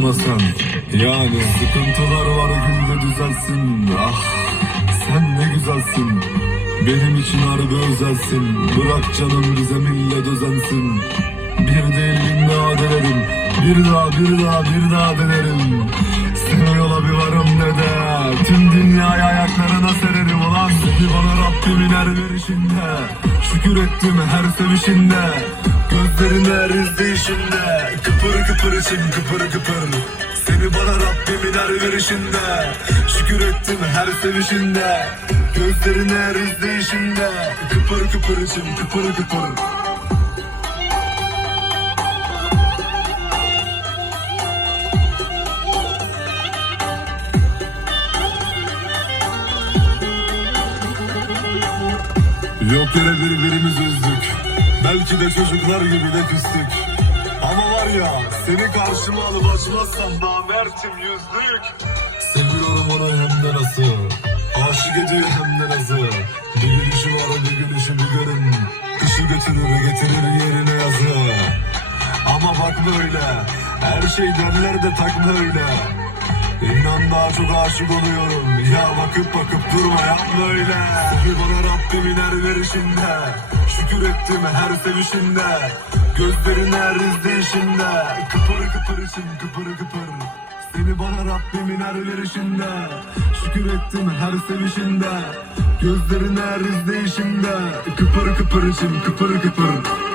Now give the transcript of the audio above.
sen Yani sıkıntılar var günde düzelsin. Ah sen ne güzelsin Benim için harbi özelsin. Bırak canım bize millet özensin. Bir değil bin daha denerim Bir daha bir daha bir daha denerim. Sen yola bir varım dede Tüm dünyayı ayaklarına sererim ulan. Seni bana Rabbimin her verişinde Şükür ettim her sevişinde. Gözlerin her izleyişinde Kıpır kıpır içim kıpır kıpır. Seni bana Rabbimin her verişinde. Şükür ettim her sevişinde. Gözlerin her izleyişinde. Kıpır kıpır içim kıpır kıpır. Yok yere birbirimizi üzdük. Belki de çocuklar gibi de küstük var ya seni karşıma alıp açmazsam daha mertim yüzlük. Seviyorum onu hem de nasıl Aşık ediyor hem de nasıl. Bir gülüşü var bir gülüşü bir görün Kışı götürür getirir yerine yazı. Ama bak böyle Her şey derler de takma öyle. İnan daha çok aşık oluyorum Ya bakıp bakıp durma yapma öyle. Bir bana Rabbimin her verişinde Şükür ettim her sevişinde Gözlerin her izleyişinde Kıpır kıpır içim kıpır kıpır. Seni bana Rabbimin her verişinde. Şükür ettim her sevişinde. Gözlerin her izleyişinde Kıpır kıpır içim kıpır kıpır